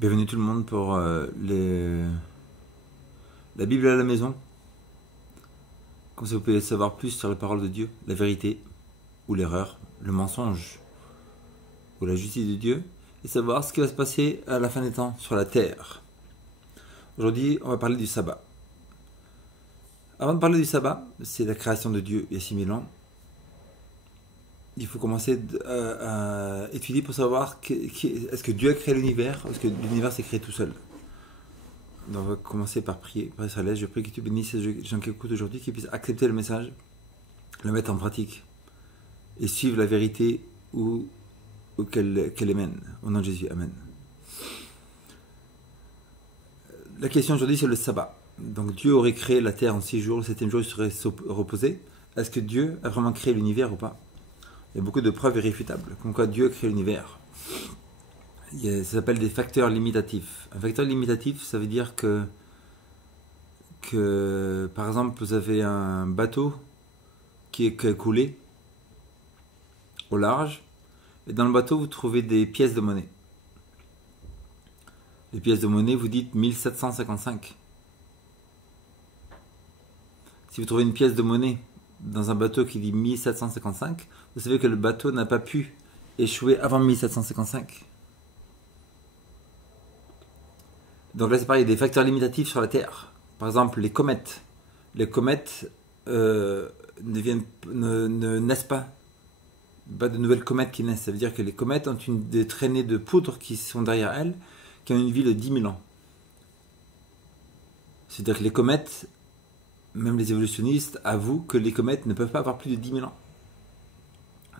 Bienvenue tout le monde pour la Bible à la maison. Comme ça vous pouvez savoir plus sur la parole de Dieu, la vérité ou l'erreur, le mensonge ou la justice de Dieu, et savoir ce qui va se passer à la fin des temps sur la terre. Aujourd'hui, on va parler du sabbat. Avant de parler du sabbat, c'est la création de Dieu il y a 6000 ans. Il faut commencer à étudier pour savoir est-ce que Dieu a créé l'univers ou est-ce que l'univers s'est créé tout seul. Donc on va commencer par prier. Père Israël, je prie que tu bénisses ces gens qui écoutent aujourd'hui, qu'ils puissent accepter le message, le mettre en pratique et suivre la vérité ou qu'elle mène. Au nom de Jésus, Amen. La question aujourd'hui, c'est le sabbat. Donc Dieu aurait créé la terre en 6 jours, le 7e jour il serait reposé. Est-ce que Dieu a vraiment créé l'univers ou pas? Il y a beaucoup de preuves irréfutables, comme quoi Dieu a créé l'univers. Ça s'appelle des facteurs limitatifs. Un facteur limitatif, ça veut dire que par exemple, vous avez un bateau qui est coulé au large, et dans le bateau, vous trouvez des pièces de monnaie. Les pièces de monnaie, vous dites 1755. Si vous trouvez une pièce de monnaie dans un bateau qui dit 1755, vous savez que le bateau n'a pas pu échouer avant 1755. Donc là, c'est pareil, il y a des facteurs limitatifs sur la Terre. Par exemple, les comètes. Les comètes ne naissent pas. Pas de nouvelles comètes qui naissent. Ça veut dire que les comètes ont des traînées de poudre qui sont derrière elles, qui ont une vie de 10 000 ans. C'est-à-dire que les comètes, même les évolutionnistes avouent que les comètes ne peuvent pas avoir plus de 10 000 ans.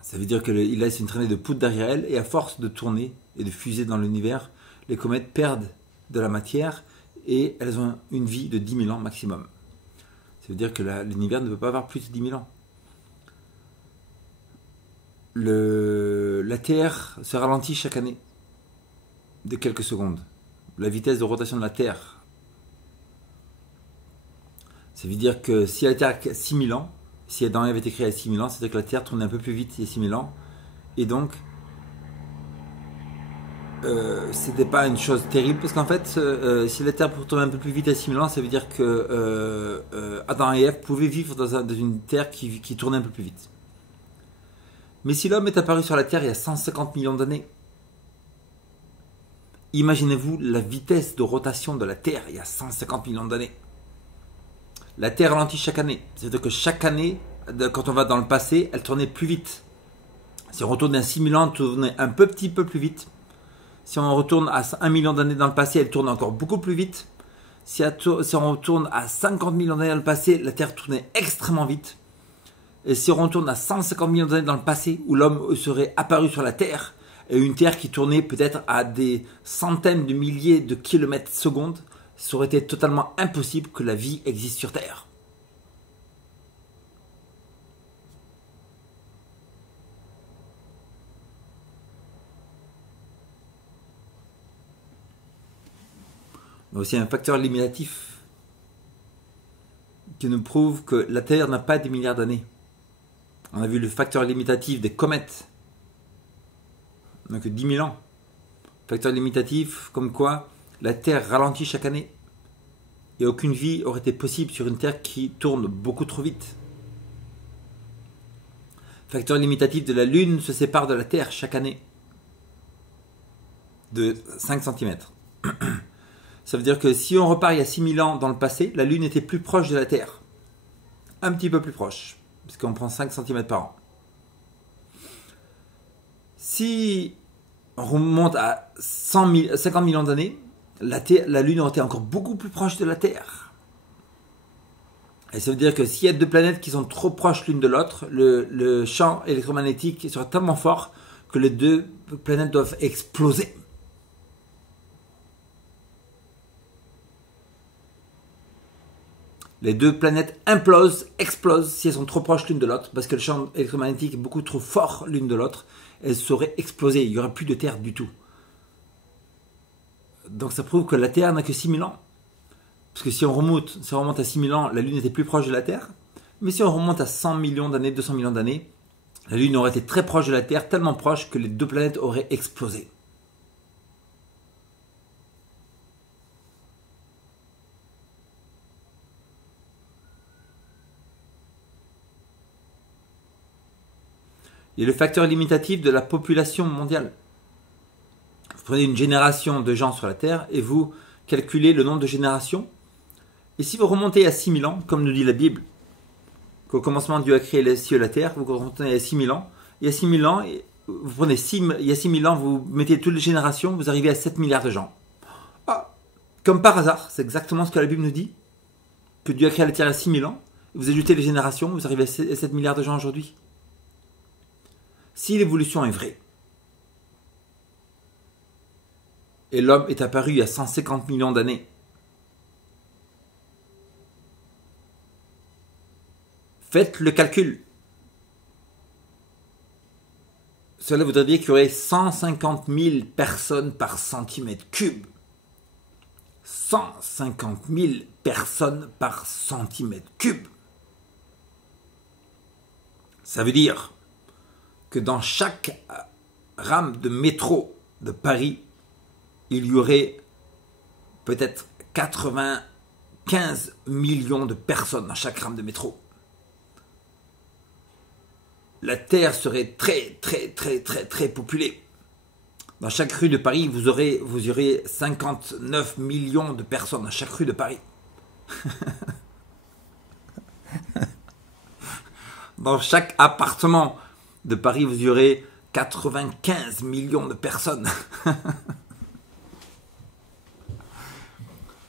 Ça veut dire qu'il laisse une traînée de poudre derrière elles, et à force de tourner et de fuser dans l'univers, les comètes perdent de la matière et elles ont une vie de 10 000 ans maximum. Ça veut dire que l'univers ne peut pas avoir plus de 10 000 ans. La Terre se ralentit chaque année de quelques secondes. La vitesse de rotation de la Terre. Ça veut dire que si la Terre a 6 000 ans, si Adam avait été créé à 6 000 ans, c'est-à-dire que la Terre tournait un peu plus vite il y a 6 000 ans, et donc c'était pas une chose terrible, parce qu'en fait, si la Terre tournait un peu plus vite à 6 000 ans, ça veut dire que Adam et Ève pouvaient vivre dans une Terre qui tournait un peu plus vite. Mais si l'homme est apparu sur la Terre il y a 150 millions d'années, imaginez-vous la vitesse de rotation de la Terre il y a 150 millions d'années. La Terre ralentit chaque année. C'est-à-dire que chaque année, quand on va dans le passé, elle tournait plus vite. Si on retourne à 6 000 ans, elle tournait un petit peu plus vite. Si on retourne à 1 million d'années dans le passé, elle tourne encore beaucoup plus vite. Si on retourne à 50 millions d'années dans le passé, la Terre tournait extrêmement vite. Et si on retourne à 150 millions d'années dans le passé, où l'homme serait apparu sur la Terre, et une Terre qui tournait peut-être à des centaines de milliers de kilomètres secondes, ça aurait été totalement impossible que la vie existe sur Terre. Mais aussi un facteur limitatif qui nous prouve que la Terre n'a pas des milliards d'années. On a vu le facteur limitatif des comètes. Donc 10 000 ans. Facteur limitatif comme quoi la Terre ralentit chaque année. Et aucune vie aurait été possible sur une Terre qui tourne beaucoup trop vite. Facteur limitatif de la Lune se sépare de la Terre chaque année. De 5 cm. Ça veut dire que si on repart il y a 6 000 ans dans le passé, la Lune était plus proche de la Terre. Un petit peu plus proche. Parce qu'on prend 5 cm par an. Si on remonte à 50 millions d'années, la Lune aurait été encore beaucoup plus proche de la Terre. Et ça veut dire que s'il y a deux planètes qui sont trop proches l'une de l'autre, le champ électromagnétique sera tellement fort que les deux planètes doivent exploser. Les deux planètes explosent si elles sont trop proches l'une de l'autre, parce que le champ électromagnétique est beaucoup trop fort l'une de l'autre. Elles seraient explosées, il n'y aurait plus de Terre du tout. Donc ça prouve que la Terre n'a que 6 000 ans. Parce que si on remonte à 6 000 ans, la Lune était plus proche de la Terre. Mais si on remonte à 100 millions d'années, 200 millions d'années, la Lune aurait été très proche de la Terre, tellement proche que les deux planètes auraient explosé. Il est le facteur limitatif de la population mondiale. Vous prenez une génération de gens sur la Terre et vous calculez le nombre de générations. Et si vous remontez à 6000 ans, comme nous dit la Bible, qu'au commencement Dieu a créé les cieux et la terre, vous remontez à 6000 ans, il y a 6000 ans, vous prenez il y a 6000 ans, vous mettez toutes les générations, vous arrivez à 7 milliards de gens. Ah, comme par hasard, c'est exactement ce que la Bible nous dit, que Dieu a créé la terre il y a 6000 ans, vous ajoutez les générations, vous arrivez à 7 milliards de gens aujourd'hui. Si l'évolution est vraie, et l'homme est apparu il y a 150 millions d'années, faites le calcul. Cela voudrait dire qu'il y aurait 150 000 personnes par centimètre cube. 150 000 personnes par centimètre cube. Ça veut dire que dans chaque rame de métro de Paris, il y aurait peut-être 95 millions de personnes dans chaque rame de métro. La Terre serait très populée. Dans chaque rue de Paris, vous aurez 59 millions de personnes dans chaque rue de Paris. Dans chaque appartement de Paris, vous aurez 95 millions de personnes.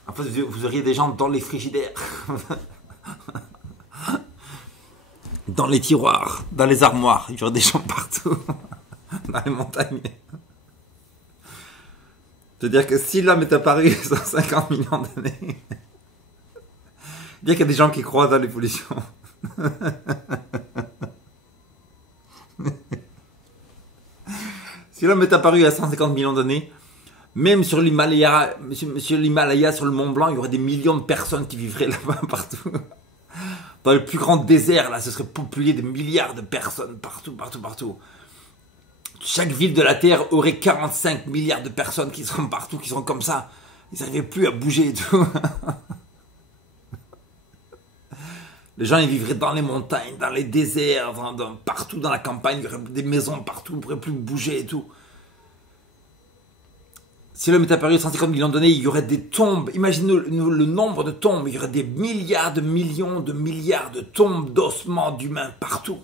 En fait, vous auriez des gens dans les frigidaires. Dans les tiroirs, dans les armoires, il y aurait des gens partout, dans les montagnes. C'est-à-dire que si l'homme est apparu il y a 150 millions d'années, bien qu'il y a des gens qui croient dans l'évolution. Si l'homme est apparu il y a 150 millions d'années, même sur l'Himalaya, sur le Mont Blanc, il y aurait des millions de personnes qui vivraient là-bas partout. Dans le plus grand désert, là, ce serait populé de milliards de personnes partout. Chaque ville de la Terre aurait 45 milliards de personnes qui seront partout, qui seront comme ça. Ils n'arriveraient plus à bouger et tout. Les gens, ils vivraient dans les montagnes, dans les déserts, partout dans la campagne. Il y aurait des maisons partout, ils ne pourraient plus bouger et tout. Si l'homme est apparu 150 millions d'années, il y aurait des tombes. Imaginez le nombre de tombes. Il y aurait des milliards de millions de milliards de tombes d'ossements d'humains partout.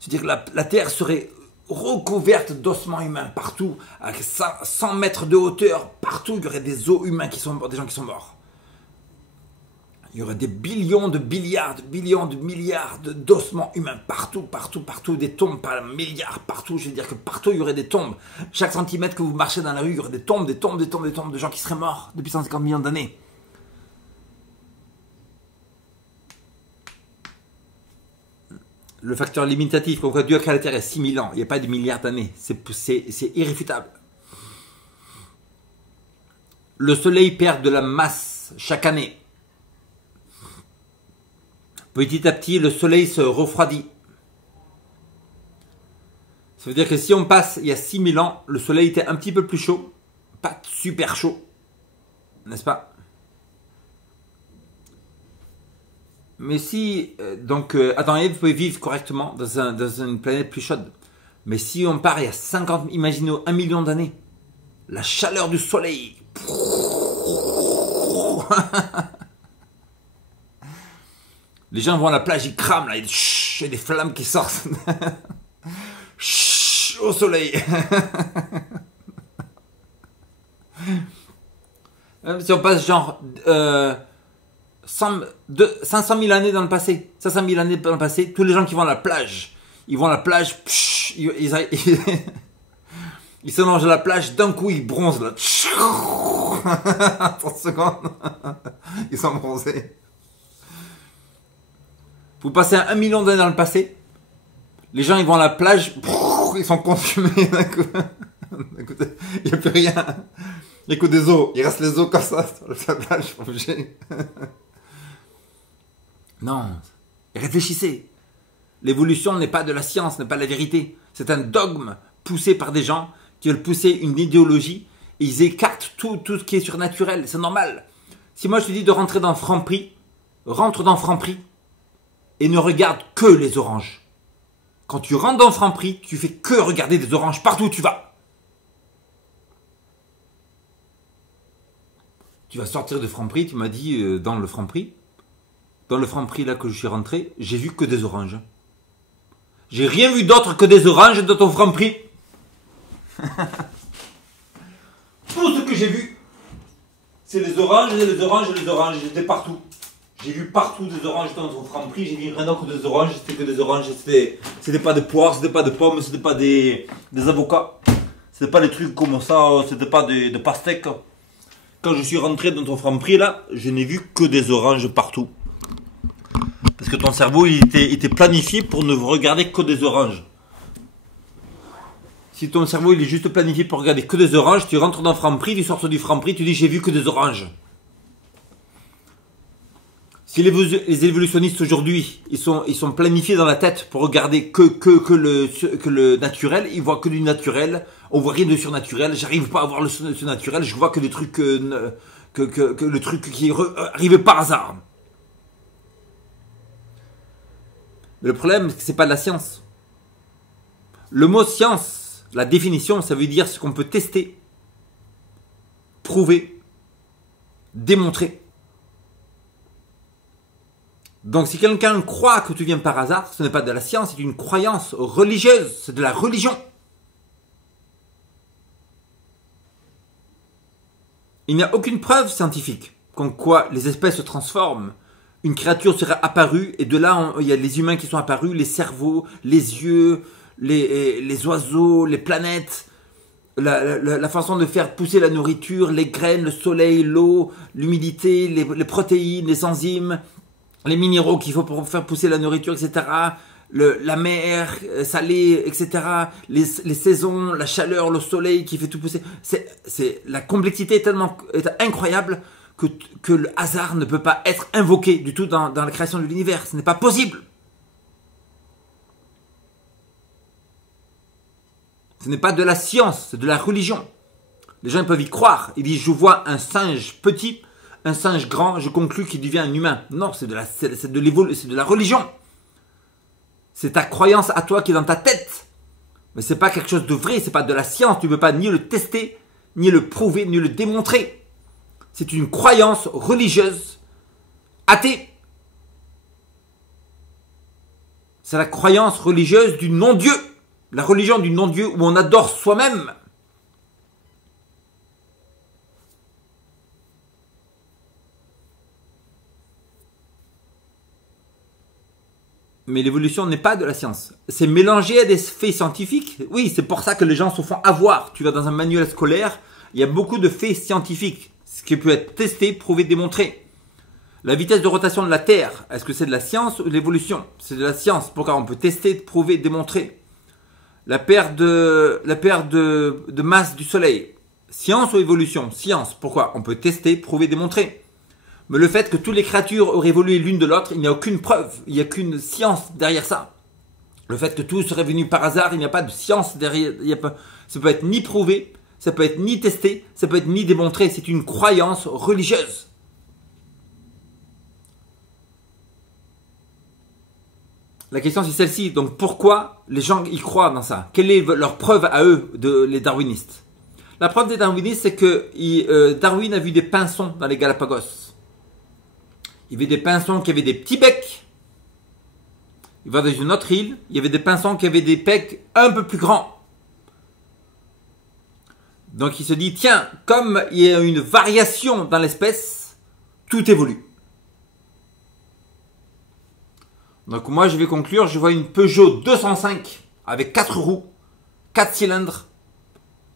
C'est-à-dire que la Terre serait recouverte d'ossements humains partout, avec 100 mètres de hauteur. Partout, il y aurait des os humains qui sont morts, des gens qui sont morts. Il y aurait des billions de milliards d'ossements humains partout, des tombes par milliards partout. Je veux dire que partout il y aurait des tombes. Chaque centimètre que vous marchez dans la rue, il y aurait des tombes de gens qui seraient morts depuis 150 millions d'années. Le facteur limitatif, pourquoi Dieu a créé la Terre il y a 6000 ans, il n'y a pas de milliards d'années, c'est irréfutable. Le Soleil perd de la masse chaque année. Petit à petit, le soleil se refroidit. Ça veut dire que si on passe il y a 6000 ans, le soleil était un petit peu plus chaud, pas super chaud, n'est-ce pas? Mais si, attendez, vous pouvez vivre correctement dans une planète plus chaude. Mais si on part il y a 50, imaginez 1 million d'années, la chaleur du soleil. Les gens vont à la plage, ils crament, là, il y a des flammes qui sortent. Au soleil. Si on passe genre 500 000 années dans le passé, 500 000 années dans le passé, tous les gens qui vont à la plage, ils s'allongent à la plage, d'un coup ils bronzent là. 30 secondes, ils sont bronzés. Vous passez 1 million d'années dans le passé, les gens ils vont à la plage, ils sont consumés d'un coup. Il n'y a plus rien. Il n'y a que des os. Il reste les os comme ça sur la plage pour bouger. Non. Réfléchissez. L'évolution n'est pas de la science, n'est pas la vérité. C'est un dogme poussé par des gens qui veulent pousser une idéologie et ils écartent tout ce qui est surnaturel. C'est normal. Si moi je te dis de rentrer dans Franprix, rentre dans Franprix et ne regarde que les oranges. Quand tu rentres dans Franprix, tu fais que regarder des oranges partout où tu vas. Tu vas sortir de Franprix, tu m'as dit dans le Franprix. Dans le Franprix là que je suis rentré, j'ai vu que des oranges. J'ai rien vu d'autre que des oranges dans ton Franprix. Tout ce que j'ai vu, c'est les oranges, les oranges, les oranges. J'étais partout. J'ai vu partout des oranges dans ton Franprix. J'ai vu rien d'autre que des oranges. C'était que des oranges. C'était pas des poires, c'était pas de pommes, c'était pas des avocats. C'était pas des trucs comme ça, c'était pas des pastèques. Quand je suis rentré dans ton Franprix là, je n'ai vu que des oranges partout. Parce que ton cerveau il était planifié pour ne regarder que des oranges. Si ton cerveau il est juste planifié pour regarder que des oranges, tu rentres dans Franprix, tu sors du Franprix, tu dis j'ai vu que des oranges. Si les évolutionnistes aujourd'hui, ils sont planifiés dans la tête pour regarder que le naturel, ils voient que du naturel, on voit rien de surnaturel, j'arrive pas à voir le surnaturel, je vois que des trucs que le truc qui est arrivé par hasard. Mais le problème, c'est que c'est pas de la science. Le mot science, la définition, ça veut dire ce qu'on peut tester, prouver, démontrer. Donc si quelqu'un croit que tu viens par hasard, ce n'est pas de la science, c'est une croyance religieuse, c'est de la religion. Il n'y a aucune preuve scientifique comme quoi les espèces se transforment. Une créature serait apparue et de là, il y a les humains qui sont apparus, les cerveaux, les yeux, les oiseaux, les planètes, la façon de faire pousser la nourriture, les graines, le soleil, l'eau, l'humidité, les protéines, les enzymes, les minéraux qu'il faut pour faire pousser la nourriture, etc. La mer salée, etc. Les saisons, la chaleur, le soleil qui fait tout pousser. La complexité est incroyable que le hasard ne peut pas être invoqué du tout dans la création de l'univers. Ce n'est pas possible. Ce n'est pas de la science, c'est de la religion. Les gens peuvent y croire. Ils disent, je vois un singe petit, un singe grand, je conclus qu'il devient un humain. Non, c'est de la religion. C'est ta croyance à toi qui est dans ta tête. Mais c'est pas quelque chose de vrai, c'est pas de la science. Tu ne peux pas ni le tester, ni le prouver, ni le démontrer. C'est une croyance religieuse athée. C'est la croyance religieuse du non-Dieu. La religion du non-Dieu où on adore soi-même. Mais l'évolution n'est pas de la science. C'est mélangé à des faits scientifiques. Oui, c'est pour ça que les gens se font avoir. Tu vas dans un manuel scolaire, il y a beaucoup de faits scientifiques. Ce qui peut être testé, prouvé, démontré. La vitesse de rotation de la Terre, est-ce que c'est de la science ou de l'évolution? C'est de la science. Pourquoi on peut tester, prouver, démontrer. La perte de masse du Soleil, science ou évolution? Science. Pourquoi? On peut tester, prouver, démontrer. Mais le fait que toutes les créatures auraient évolué l'une de l'autre, il n'y a aucune preuve, il n'y a qu'une science derrière ça. Le fait que tout serait venu par hasard, il n'y a pas de science derrière. Ça peut être ni prouvé, ça peut être ni testé, ça peut être ni démontré. C'est une croyance religieuse. La question c'est celle-ci. Donc pourquoi les gens y croient dans ça? Quelle est leur preuve à eux, les darwinistes? La preuve des darwinistes, c'est que Darwin a vu des pinsons dans les Galapagos. Il y avait des pinsons qui avaient des petits becs. Il va dans une autre île, il y avait des pinsons qui avaient des becs un peu plus grands. Donc il se dit, tiens, comme il y a une variation dans l'espèce, tout évolue. Donc moi je vais conclure, je vois une Peugeot 205 avec 4 roues, 4 cylindres,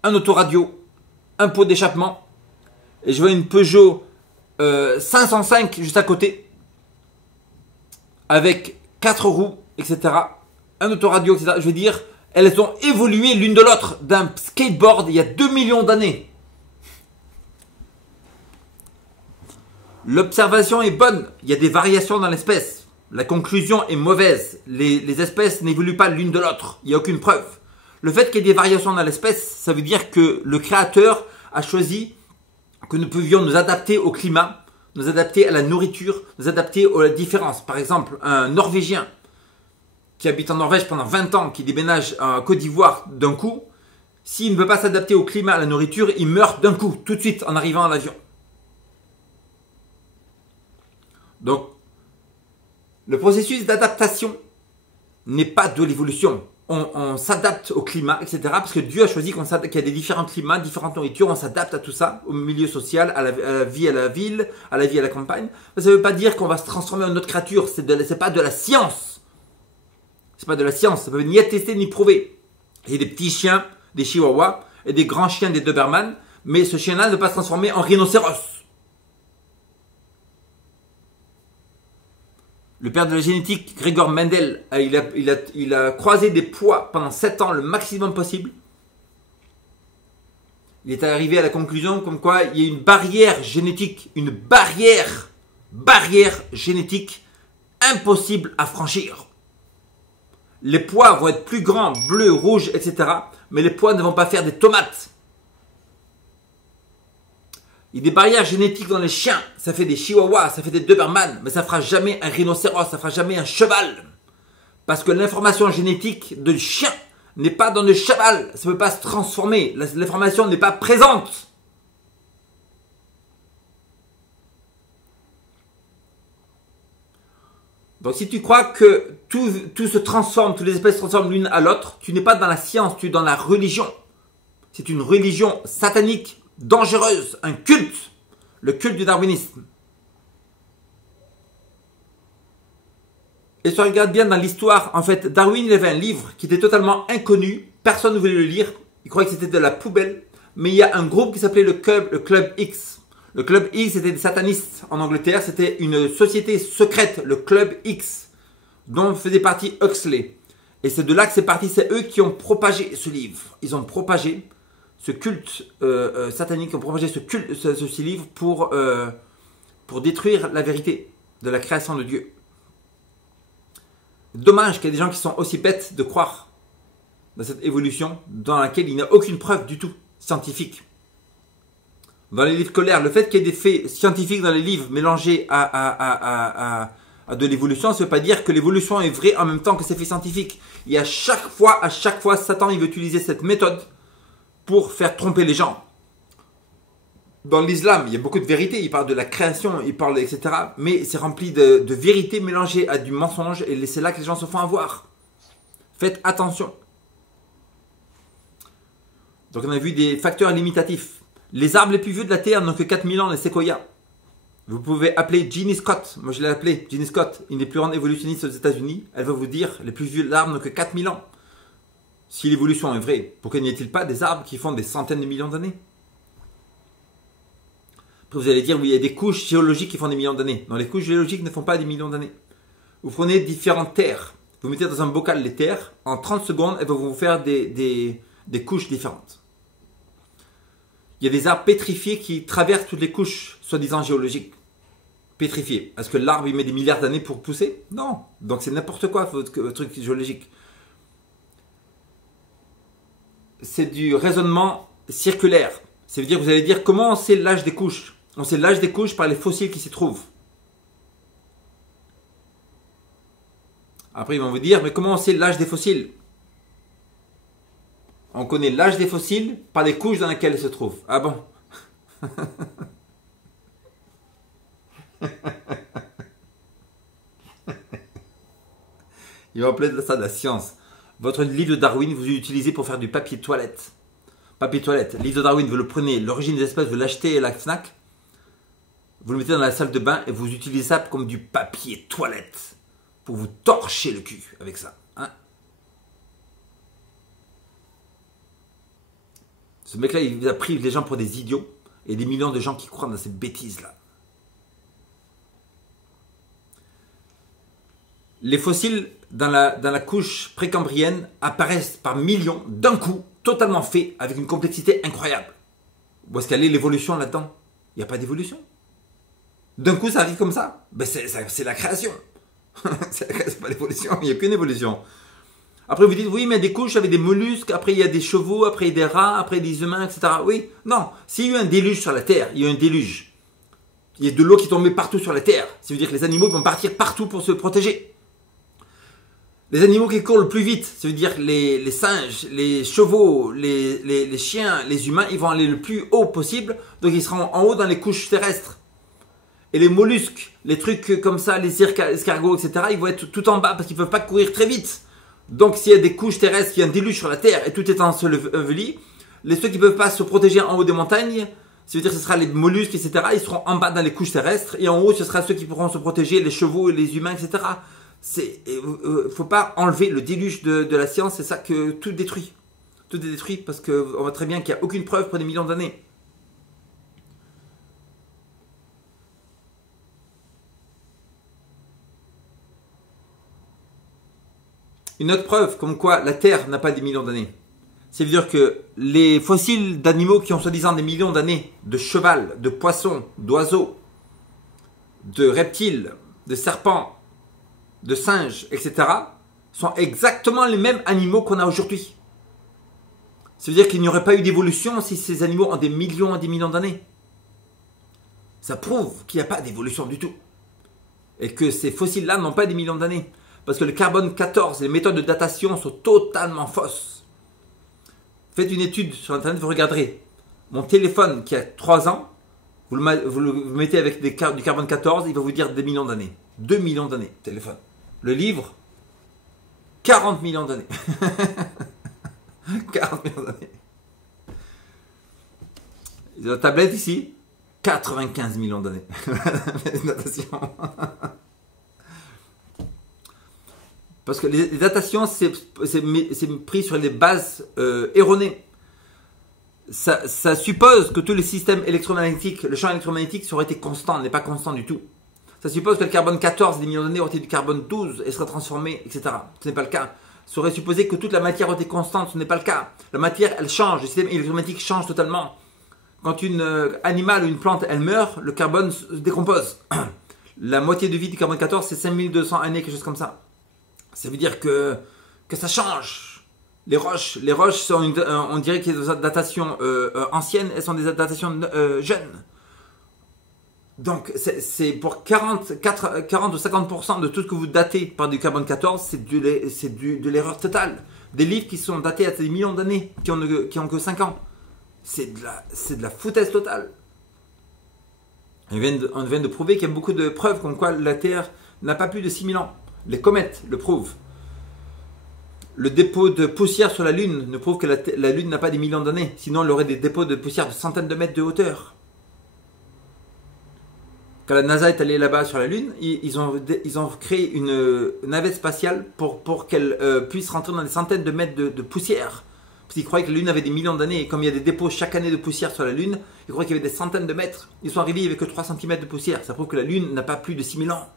un autoradio, un pot d'échappement. Et je vois une Peugeot 505 juste à côté, avec 4 roues, etc. Un autoradio, etc. Je veux dire, elles ont évolué l'une de l'autre d'un skateboard il y a 2 millions d'années. L'observation est bonne, il y a des variations dans l'espèce. La conclusion est mauvaise. Les espèces n'évoluent pas l'une de l'autre. Il n'y a aucune preuve. Le fait qu'il y ait des variations dans l'espèce, ça veut dire que le créateur a choisi que nous pouvions nous adapter au climat, nous adapter à la nourriture, nous adapter aux différences. Par exemple, un Norvégien, qui habite en Norvège pendant 20 ans, qui déménage en Côte d'Ivoire d'un coup, s'il ne peut pas s'adapter au climat, à la nourriture, il meurt d'un coup, tout de suite, en arrivant à l'avion. Donc, le processus d'adaptation n'est pas de l'évolution. On s'adapte au climat, etc. Parce que Dieu a choisi qu'il y a des différents climats, différentes nourritures. On s'adapte à tout ça, au milieu social, à la vie à la ville, à la vie à la campagne. Mais ça ne veut pas dire qu'on va se transformer en une autre créature. C'est pas de la science. C'est pas de la science. Ça ne peut ni être testé ni prouvé. Il y a des petits chiens, des chihuahuas, et des grands chiens, des Doberman. Mais ce chien-là ne peut pas se transformer en rhinocéros. Le père de la génétique, Gregor Mendel, il a croisé des poids pendant 7 ans, le maximum possible. Il est arrivé à la conclusion comme quoi il y a une barrière génétique, barrière génétique impossible à franchir. Les pois vont être plus grands, bleus, rouges, etc. Mais les pois ne vont pas faire des tomates. Il y a des barrières génétiques dans les chiens. Ça fait des chihuahuas, ça fait des Doberman. Mais ça ne fera jamais un rhinocéros, ça ne fera jamais un cheval. Parce que l'information génétique de chien n'est pas dans le cheval. Ça ne peut pas se transformer. L'information n'est pas présente. Donc si tu crois que tout se transforme, toutes les espèces se transforment l'une à l'autre, tu n'es pas dans la science, tu es dans la religion. C'est une religion satanique, dangereuse, un culte, le culte du darwinisme. Et si on regarde bien dans l'histoire, en fait, Darwin, il avait un livre qui était totalement inconnu, personne ne voulait le lire, il croyait que c'était de la poubelle, mais il y a un groupe qui s'appelait le Club X. Le Club X, c'était des satanistes en Angleterre, c'était une société secrète, le Club X, dont faisait partie Huxley. Et c'est de là que c'est parti, c'est eux qui ont propagé ce livre. Ils ont propagé ce culte satanique, ont propagé ce livre pour détruire la vérité de la création de Dieu. Dommage qu'il y ait des gens qui sont aussi bêtes de croire dans cette évolution dans laquelle il n'y a aucune preuve du tout scientifique. Dans les livres scolaires, le fait qu'il y ait des faits scientifiques dans les livres mélangés à de l'évolution, ça ne veut pas dire que l'évolution est vraie en même temps que ces faits scientifiques. Et à chaque fois, Satan il veut utiliser cette méthode pour faire tromper les gens. Dans l'islam, il y a beaucoup de vérité, il parle de la création, il parle etc. Mais c'est rempli de vérité mélangée à du mensonge et c'est là que les gens se font avoir. Faites attention. Donc on a vu des facteurs limitatifs. Les arbres les plus vieux de la Terre n'ont que 4000 ans, les séquoias. Vous pouvez appeler Ginny Scott, moi je l'ai appelée Ginny Scott, une des plus grandes évolutionnistes aux États-Unis. Elle va vous dire les plus vieux arbres n'ont que 4000 ans. Si l'évolution est vraie, pourquoi n'y a-t-il pas des arbres qui font des centaines de millions d'années? Après vous allez dire, oui, il y a des couches géologiques qui font des millions d'années. Non, les couches géologiques ne font pas des millions d'années. Vous prenez différentes terres, vous mettez dans un bocal les terres, en 30 secondes, elles vont vous faire des couches différentes. Il y a des arbres pétrifiés qui traversent toutes les couches, soi-disant géologiques. Pétrifiés. Est-ce que l'arbre il met des milliards d'années pour pousser? Non. Donc c'est n'importe quoi, votre truc géologique. C'est du raisonnement circulaire. Ça veut dire que vous allez dire comment on sait l'âge des couches. On sait l'âge des couches par les fossiles qui s'y trouvent. Après ils vont vous dire, mais comment on sait l'âge des fossiles? On connaît l'âge des fossiles par les couches dans lesquelles elles se trouvent. Ah bon? Il va appeler ça de la science. Votre livre de Darwin, vous l'utilisez pour faire du papier toilette. Papier toilette. Le livre de Darwin, vous le prenez, l'origine des espèces, vous l'achetez à la Fnac. Vous le mettez dans la salle de bain et vous utilisez ça comme du papier toilette. Pour vous torcher le cul avec ça. Hein? Ce mec-là, il a pris les gens pour des idiots. Et des millions de gens qui croient dans ces bêtises-là. Les fossiles dans la couche précambrienne apparaissent par millions d'un coup, totalement faits, avec une complexité incroyable. Où est-ce qu'elle est l'évolution là-dedans? Il n'y a pas d'évolution. D'un coup, ça arrive comme ça. Ben c'est la création. C'est pas l'évolution, il n'y a qu'une évolution. Après, vous dites, oui, mais il y a des couches avec des mollusques, après il y a des chevaux, après il y a des rats, après des humains, etc. Oui, non. S'il y a eu un déluge sur la Terre, il y a eu un déluge. Il y a de l'eau qui est tombée partout sur la Terre. Ça veut dire que les animaux vont partir partout pour se protéger. Les animaux qui courent le plus vite, ça veut dire les singes, les chevaux, les chiens, les humains, ils vont aller le plus haut possible, donc ils seront en haut dans les couches terrestres. Et les mollusques, les trucs comme ça, les escargots, etc., ils vont être tout en bas parce qu'ils ne peuvent pas courir très vite. Donc s'il y a des couches terrestres, il y a un déluge sur la Terre et tout est enseveli, ceux qui ne peuvent pas se protéger en haut des montagnes, ça veut dire que ce sera les mollusques, etc., ils seront en bas dans les couches terrestres, et en haut, ce sera ceux qui pourront se protéger, les chevaux, les humains, etc. Faut pas enlever le déluge de la science, c'est ça que tout détruit. Tout est détruit parce qu'on voit très bien qu'il n'y a aucune preuve pour des millions d'années. Une autre preuve comme quoi la Terre n'a pas des millions d'années. C'est-à-dire que les fossiles d'animaux qui ont soi-disant des millions d'années, de cheval, de poissons, d'oiseaux, de reptiles, de serpents, de singes, etc., sont exactement les mêmes animaux qu'on a aujourd'hui. Ça veut dire qu'il n'y aurait pas eu d'évolution si ces animaux ont des millions et des millions d'années. Ça prouve qu'il n'y a pas d'évolution du tout. Et que ces fossiles-là n'ont pas des millions d'années. Parce que le carbone 14, les méthodes de datation sont totalement fausses. Faites une étude sur Internet, vous regarderez. Mon téléphone qui a 3 ans, vous le mettez avec du carbone 14, il va vous dire des millions d'années. 2 millions d'années, téléphone. Le livre, 40 millions d'années. 40 millions d'années. La tablette ici, 95 millions d'années. Datation. Parce que les datations, c'est pris sur des bases erronées. Ça suppose que tous les systèmes électromagnétiques, le champ électromagnétique aurait été constant, n'est pas constant du tout. Ça suppose que le carbone 14 des millions d'années aurait été du carbone 12 et serait transformé, etc. Ce n'est pas le cas. Ça aurait supposé que toute la matière aurait été constante, ce n'est pas le cas. La matière, elle change, le système électromagnétique change totalement. Quand une animal ou une plante, elle meurt, le carbone se décompose. La moitié de vie du carbone 14, c'est 5200 années, quelque chose comme ça. Ça veut dire que ça change. Les roches sont on dirait qu'il y a des datations anciennes, elles sont des datations jeunes. Donc c'est pour 40 ou 50% de tout ce que vous datez par du carbone 14, c'est de l'erreur totale. Des livres qui sont datés à des millions d'années, qui ont que 5 ans. C'est de la foutaise totale. On vient de prouver qu'il y a beaucoup de preuves comme quoi la Terre n'a pas plus de 6000 ans. Les comètes le prouvent. Le dépôt de poussière sur la Lune ne prouve que la Lune n'a pas des millions d'années. Sinon, elle aurait des dépôts de poussière de centaines de mètres de hauteur. Quand la NASA est allée là-bas sur la Lune, ils ont créé une navette spatiale pour qu'elle puisse rentrer dans des centaines de mètres de poussière. Parce qu'ils croyaient que la Lune avait des millions d'années. Et comme il y a des dépôts chaque année de poussière sur la Lune, ils croyaient qu'il y avait des centaines de mètres. Ils sont arrivés, il n'y avait que 3 cm de poussière. Ça prouve que la Lune n'a pas plus de 6000 ans.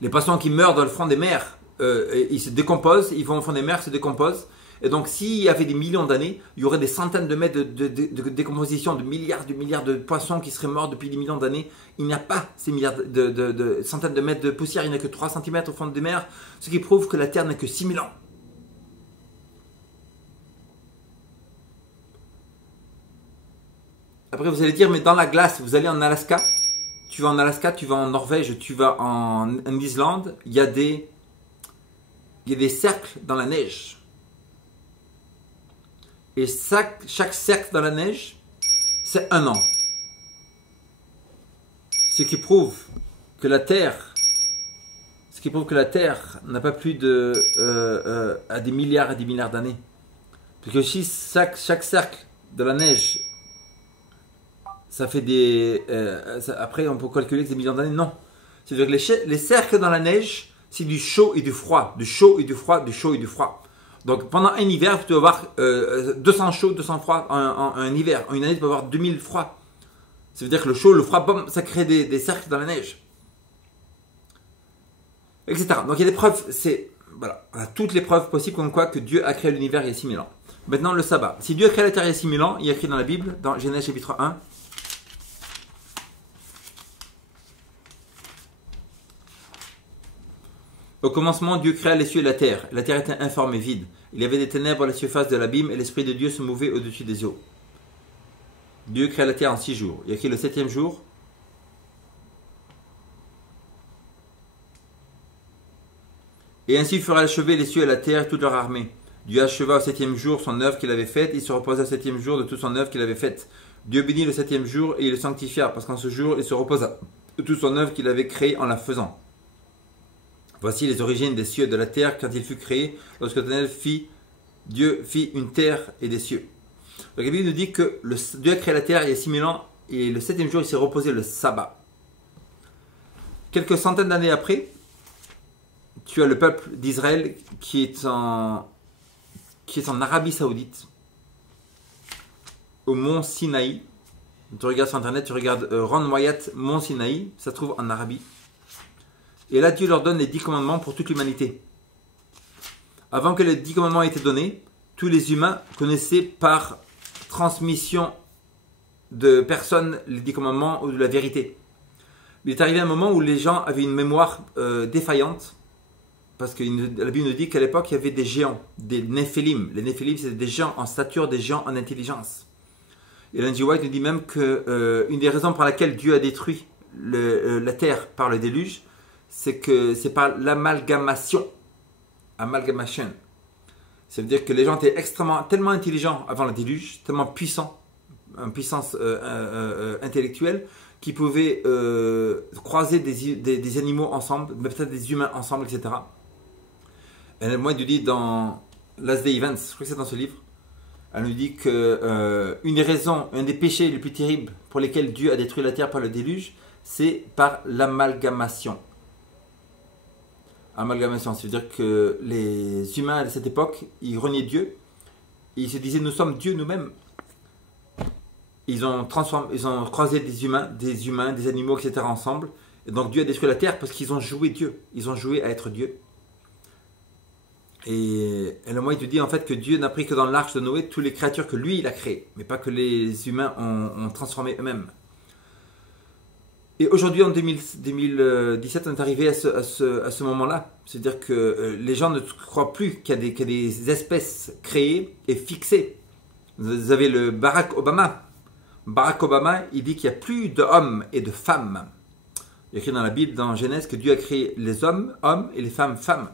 Les poissons qui meurent dans le fond des mers, ils se décomposent, ils vont au fond des mers, se décomposent. Et donc, s'il y avait des millions d'années, il y aurait des centaines de mètres de décomposition, de milliards de poissons qui seraient morts depuis des millions d'années. Il n'y a pas ces milliards de centaines de mètres de poussière, il n'y a que 3 cm au fond des mers, ce qui prouve que la Terre n'a que 6000 ans. Après, vous allez dire, mais dans la glace, vous allez en Alaska, tu vas en Norvège, tu vas en Islande, il y a des cercles dans la neige. Et chaque cercle dans la neige, c'est 1 an. Ce qui prouve que la Terre n'a pas plus à des milliards d'années. Parce que si chaque cercle de la neige, ça fait après, on peut calculer que c'est des millions d'années. Non. C'est-à-dire que les cercles dans la neige, c'est du chaud et du froid. Du chaud et du froid, du chaud et du froid. Donc pendant un hiver, tu peux avoir 200 chaud, 200 froid un hiver. En une année, tu peux avoir 2000 froid. Ça veut dire que le chaud, le froid, boum, ça crée des cercles dans la neige. Etc. Donc il y a des preuves, voilà, on a toutes les preuves possibles comme quoi que Dieu a créé l'univers il y a 6000 ans. Maintenant le sabbat. Si Dieu a créé la terre il y a 6000 ans, il y a écrit dans la Bible, dans Genèse chapitre 1. Au commencement, Dieu créa les cieux et la terre. La terre était informe et vide. Il y avait des ténèbres à la surface de l'abîme et l'Esprit de Dieu se mouvait au-dessus des eaux. Dieu créa la terre en 6 jours. Il y a écrit le 7e jour. Et ainsi fera achever les cieux et la terre et toute leur armée. Dieu acheva au septième jour son œuvre qu'il avait faite, il se reposa au septième jour de toute son œuvre qu'il avait faite. Dieu bénit le septième jour et il le sanctifia, parce qu'en ce jour il se reposa de toute son œuvre qu'il avait créée en la faisant. Voici les origines des cieux et de la terre quand il fut créé, lorsque Dieu fit une terre et des cieux. Donc la Bible nous dit que Dieu a créé la terre il y a 6000 ans, et le septième jour il s'est reposé le sabbat. Quelques centaines d'années après, tu as le peuple d'Israël qui est en Arabie Saoudite, au mont Sinaï. Tu regardes sur internet, tu regardes Ron Wyatt, mont Sinaï, ça se trouve en Arabie. Et là, Dieu leur donne les 10 commandements pour toute l'humanité. Avant que les 10 commandements aient été donnés, tous les humains connaissaient par transmission de personnes les 10 commandements ou de la vérité. Il est arrivé un moment où les gens avaient une mémoire défaillante, parce que la Bible nous dit qu'à l'époque, il y avait des géants, des néphilim. Les néphilim, c'était des géants en stature, des géants en intelligence. Et Ellen G. White nous dit même qu'une des raisons pour laquelle Dieu a détruit la terre par le déluge, c'est que c'est par l'amalgamation. Amalgamation. Ça veut dire que les gens étaient tellement intelligents avant le déluge, tellement puissants, en puissance intellectuelle, qu'ils pouvaient croiser des animaux ensemble, peut-être des humains ensemble, etc. Et moi, il nous dit dans Last Day Events, je crois que c'est dans ce livre, elle nous dit que une des raisons, un des péchés les plus terribles pour lesquels Dieu a détruit la terre par le déluge, c'est par l'amalgamation. Amalgamation, c'est-à-dire que les humains de cette époque, ils reniaient Dieu, ils se disaient nous sommes Dieu nous-mêmes. Ils ont croisé des humains, des animaux, etc. ensemble. Et donc Dieu a détruit la terre parce qu'ils ont joué Dieu. Ils ont joué à être Dieu. Et le mot il te dit en fait que Dieu n'a pris que dans l'arche de Noé toutes les créatures que lui il a créées, mais pas que les humains ont transformé eux-mêmes. Et aujourd'hui en 2017 on est arrivé à ce moment-là. C'est-à-dire que les gens ne croient plus qu'il y a des espèces créées et fixées. Vous avez le Barack Obama. Barack Obama, il dit qu'il n'y a plus d'hommes et de femmes. Il y a écrit dans la Bible, dans Genèse, que Dieu a créé les hommes, hommes, et les femmes, femmes.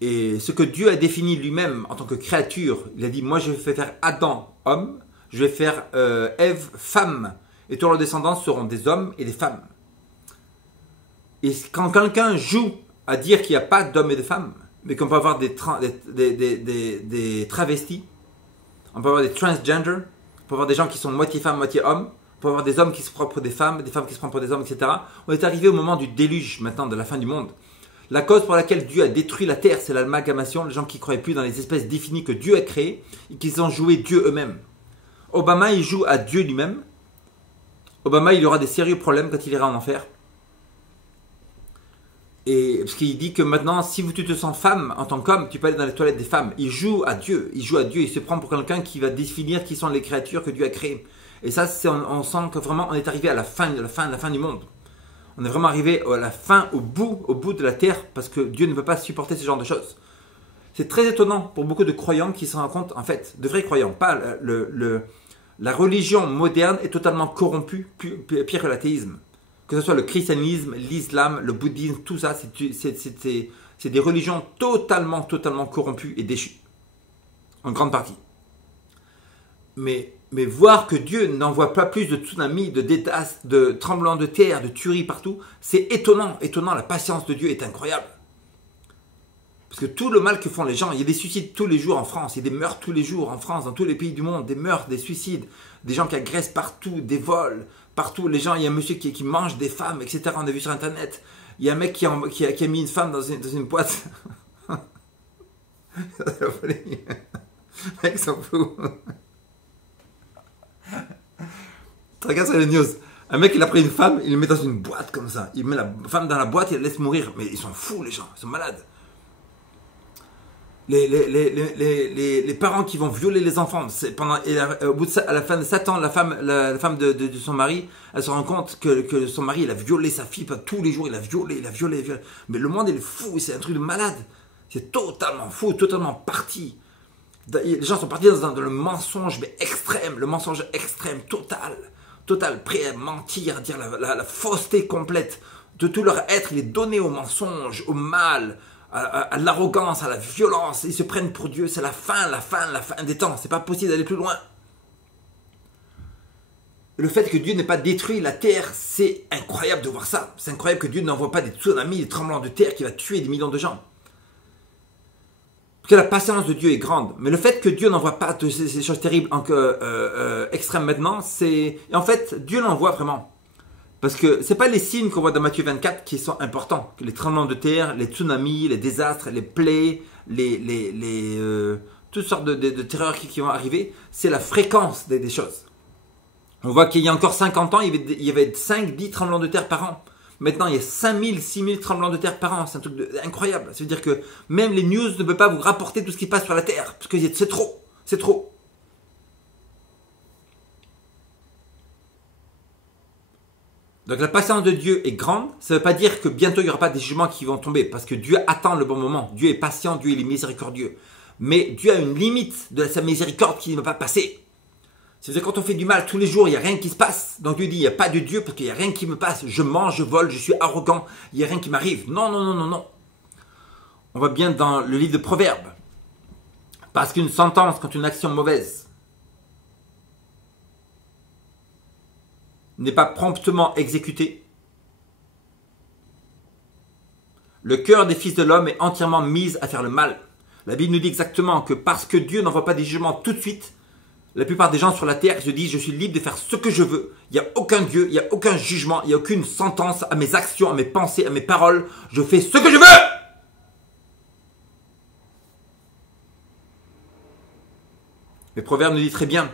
Et ce que Dieu a défini lui-même en tant que créature, il a dit, moi je vais faire Adam, homme, je vais faire Ève, femme, et tous leurs descendants seront des hommes et des femmes. Et quand quelqu'un joue à dire qu'il n'y a pas d'hommes et de femmes, mais qu'on peut avoir des travestis, on peut avoir des transgenders, on peut avoir des gens qui sont moitié femmes, moitié hommes, on peut avoir des hommes qui se prennent pour des femmes qui se prennent pour des hommes, etc. On est arrivé au moment du déluge, maintenant, de la fin du monde. La cause pour laquelle Dieu a détruit la terre, c'est l'amalgamation, les gens qui ne croyaient plus dans les espèces définies que Dieu a créées et qui ont joué Dieu eux-mêmes. Obama, il joue à Dieu lui-même. Obama, il aura des sérieux problèmes quand il ira en enfer. Et parce qu'il dit que maintenant, si tu te sens femme en tant qu'homme, tu peux aller dans les toilettes des femmes. Il joue à Dieu, il se prend pour quelqu'un qui va définir qui sont les créatures que Dieu a créées. Et ça, on sent que vraiment, on est arrivé à la fin du monde. On est vraiment arrivé à la fin, au bout de la terre, parce que Dieu ne veut pas supporter ce genre de choses. C'est très étonnant pour beaucoup de croyants qui se rendent compte, en fait, de vrais croyants, pas la religion moderne est totalement corrompue, pire que l'athéisme. Que ce soit le christianisme, l'islam, le bouddhisme, tout ça, c'est des religions totalement corrompues et déchues. En grande partie. Mais voir que Dieu n'envoie pas plus de tsunamis, de tremblements de terre, de tueries partout, c'est étonnant. La patience de Dieu est incroyable. Parce que tout le mal que font les gens, il y a des suicides tous les jours en France, il y a des meurtres tous les jours en France, dans tous les pays du monde, des meurtres, des suicides, des gens qui agressent partout, des vols, partout. Les gens, il y a un monsieur qui mange des femmes, etc. On a vu sur internet. Il y a un mec qui a mis une femme dans une boîte. Le mec s'en fout. Tu regardes sur les news. Un mec, il a pris une femme, il le met dans une boîte comme ça. Il met la femme dans la boîte, il la laisse mourir. Mais ils sont fous, les gens. Ils sont malades. Les parents qui vont violer les enfants. À la fin de 7 ans, la femme de son mari, elle se rend compte que son mari, il a violé sa fille. Tous les jours, il a violé. Mais le monde, il est fou. C'est un truc de malade. C'est totalement fou, totalement parti. Les gens sont partis dans le mensonge, mais extrême, le mensonge extrême, total, prêt à mentir, à dire la fausseté complète. de tout leur être, il est donné au mensonge, au mal, à l'arrogance, à la violence. Ils se prennent pour Dieu. C'est la fin des temps. C'est pas possible d'aller plus loin. Le fait que Dieu n'ait pas détruit la terre, c'est incroyable de voir ça. C'est incroyable que Dieu n'envoie pas des tsunamis, des tremblements de terre qui va tuer des millions de gens. Parce que la patience de Dieu est grande. Mais le fait que Dieu n'envoie pas ces choses terribles extrêmes maintenant, c'est... Et en fait, Dieu l'envoie vraiment. Parce que ce n'est pas les signes qu'on voit dans Matthieu 24 qui sont importants. Les tremblements de terre, les tsunamis, les désastres, les plaies, toutes sortes de terreurs qui vont arriver. C'est la fréquence des choses. On voit qu'il y a encore 50 ans, il y avait 5-10 tremblements de terre par an. Maintenant, il y a 5000, 6000 tremblements de terre par an. C'est un truc incroyable. Ça veut dire que même les news ne peuvent pas vous rapporter tout ce qui passe sur la terre. Parce que c'est trop. C'est trop. Donc la patience de Dieu est grande. Ça ne veut pas dire que bientôt il n'y aura pas des jugements qui vont tomber. Parce que Dieu attend le bon moment. Dieu est patient, Dieu est miséricordieux. Mais Dieu a une limite de sa miséricorde qui ne va pas passer. C'est-à-dire quand on fait du mal tous les jours, il n'y a rien qui se passe. Donc Dieu dit, il n'y a pas de Dieu parce qu'il n'y a rien qui me passe. Je mange, je vole, je suis arrogant. Il n'y a rien qui m'arrive. Non, non, non, non, non. On va bien dans le livre de Proverbes. Parce qu'une sentence contre une action mauvaise n'est pas promptement exécutée, le cœur des fils de l'homme est entièrement mis à faire le mal. La Bible nous dit exactement que parce que Dieu n'envoie pas des jugements tout de suite, la plupart des gens sur la terre se disent « Je suis libre de faire ce que je veux. Il n'y a aucun Dieu, il n'y a aucun jugement, il n'y a aucune sentence à mes actions, à mes pensées, à mes paroles. Je fais ce que je veux !» Les Proverbes nous disent très bien